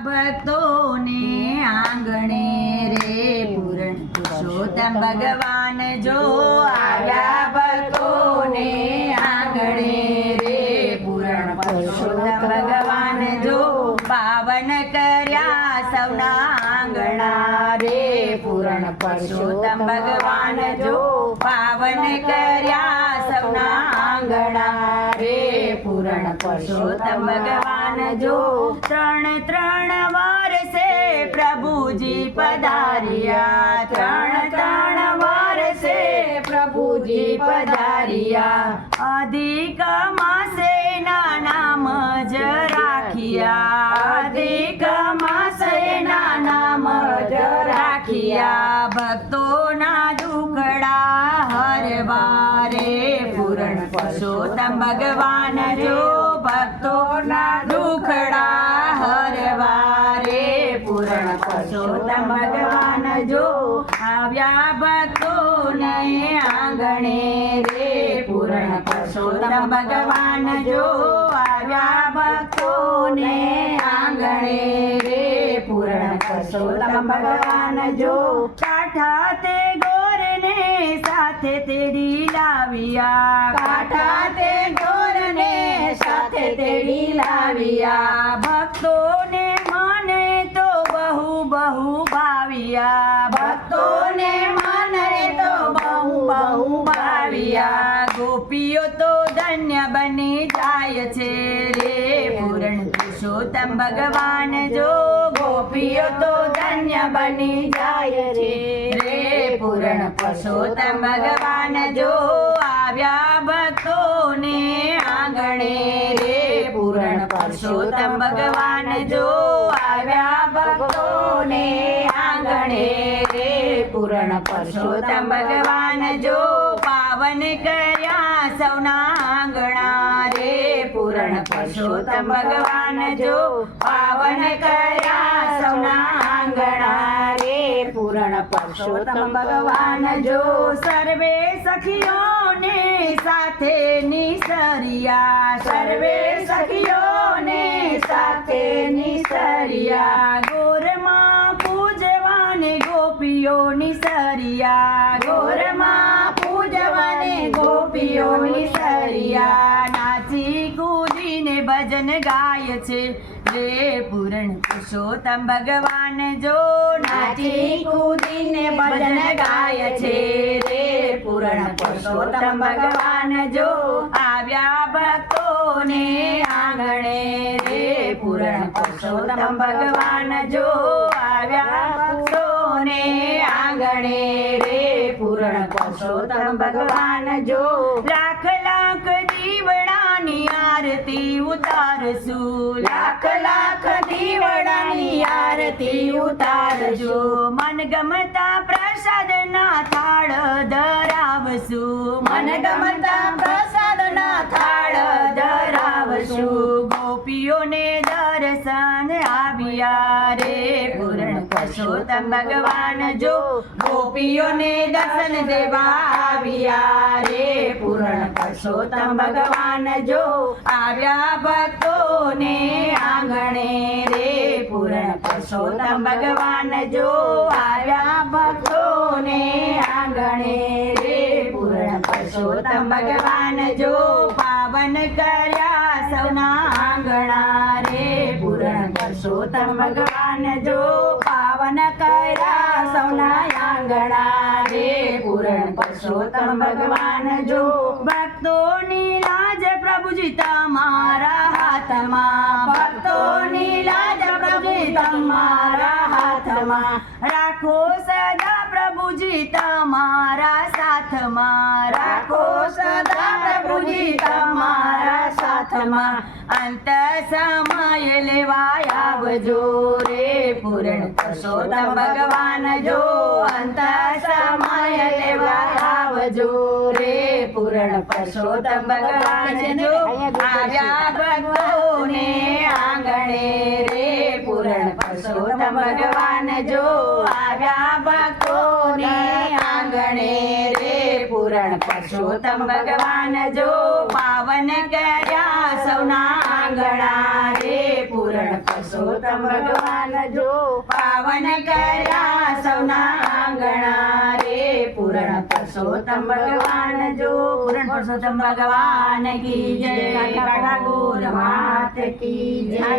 ભક્તોને આંગણે રે પૂરણ પુરુષોત્તમ ભગવાન જો આવ્યા ભક્તોને આંગણે રે પૂરણ પુરુષોત્તમ ભગવાન જો પાવન કર્યા સૌના આંગણા રે પૂરણ પુરુષોત્તમ ભગવાન જો પાવન કર્યા સૌના આંગણા રે પૂરણ પુરુષોત્તમ ભગવાન જો ત્રણ વર્ષે પ્રભુજી પધાર્યા ત્રણ વર્ષે પ્રભુજી પધાર્યા અધિક માસે નામ જ રાખ્યા અધિક માસે નામ જ રાખ્યા ભક્તોના દુખડા હરવા રે પૂરણ પુરુષોત્તમ ભગવાન જો ભક્તોના દુખડા હરવા રે પૂરણ પુરુષોત્તમ ભગવાન જો આવ્યા ભક્તોને આંગણે રે પૂરણ પુરુષોત્તમ ભગવાન જો આવ્યા ભક્તોને આંગણે રે પૂરણ પુરુષોત્તમ ભગવાન જો કાંઠા તે ગોરને સાથે તેડી લાવ્યા કાંઠા તે ગોરને સાથે તેડી લાવ્યા ભક્તોને મને તો બહુ ભાવ્યા ભક્તોને મને તો બહુ ભાવ્યા ગોપીઓ તો ધન્ય બની જાય છે રે પૂરણ પુરુષોત્તમ ભગવાન જો ગોપીઓ તો ધન્ય બની જાય છે રે પૂરણ પુરુષોત્તમ ભગવાન જો આવ્યા ભક્તોને આંગણે રે પૂરણ પુરુષોત્તમ ભગવાન જો આવ્યા ભક્તોને આંગણે રે પૂરણ પુરુષોત્તમ ભગવાન જો પાવન કર્યા સૌના આંગણા રે પૂરણ પુરુષોત્તમ ભગવાન જો પાવન કર્યા સૌના આંગણા રે પૂરણ પુરુષોત્તમ ભગવાન જો સર્વે સખીઓને સાથે નિસર્યા સર્વે સખીઓને સાથે નિસર્યા ગોરમાં પૂજવાને ગોપીઓ નિસર્યા ગોરમાં પૂજવાને ગોપીઓ નિસર્યા નાચી કૂદીને ભજન ગાય છે રે પૂરણ પુરુષોત્તમ ભગવાન જો નાચી કૂદીને ભજન ગાય છે રે પૂરણ પુરુષોત્તમ ભગવાન જો આવ્યા ભક્તોને આંગણે રે પૂરણ પુરુષોત્તમ ભગવાન જો આવ્યા ભક્તોને આંગણે રે પૂરણ પુરુષોત્તમ ભગવાન જો લાખ દીવડાની આરતી ઉતારશું લાખ દીવડાની આરતી ઉતારજો મનગમતા પ્રસાદના થાળ ધરાવશું મનગમતા પ્રસાદના થાળ ધરાવશું ગોપીઓને દર્શન આવ્યા રે પૂરણ પુરુષોત્તમ ભગવાન જો ગોપીઓને દર્શન દેવા આવ્યા રે પૂરણ પુરુષોત્તમ ભગવાન જો આવ્યા ભક્તોને આંગણે રે પૂરણ પુરુષોત્તમ ભગવાન જો આવ્યા ભક્તોને આંગણે રે પૂરણ પુરુષોત્તમ ભગવાન જો પાવન કર્યા સૌના આંગણા રે પૂરણ પુરુષોત્તમ ભગવાન જો પાવન કર્યા સૌના આંગણા રે પૂરણ પુરુષોત્તમ ભગવાન જો ભક્તોની લાજ પ્રભુજી તમારા હાથમાં ભક્તોની લાજ પ્રભુજી તમારા હાથમાં રાખો સદા પ્રભુજી તમારા સાથમાં રાખો સદા પ્રભુજી તમારા સાથમાં અંત સમય લેવા આવજો રે પૂરણ પુરુષોત્તમ ભગવાન જો અંત સમય લેવા આવજો રે પૂરણ પુરુષોત્તમ ભગવાન જો આવ્યા ભક્તોને આંગણે રે પૂરણ પુરુષોત્તમ ભગવાન જો આવ્યા ભક્તોને આંગણે રે પૂરણ પુરુષોત્તમ ભગવાન જો પાવન કર્યા સૌના આંગણા રે પૂરણ પુરુષોત્તમ પુરુષોત્તમ ભગવાન જો પાવન કર્યા સૌના આંગણા રે પૂરણ પુરુષોત્તમ ભગવાન જો પૂરણ પુરુષોત્તમ ભગવાન કી જય કાકા ગોર માત કી જય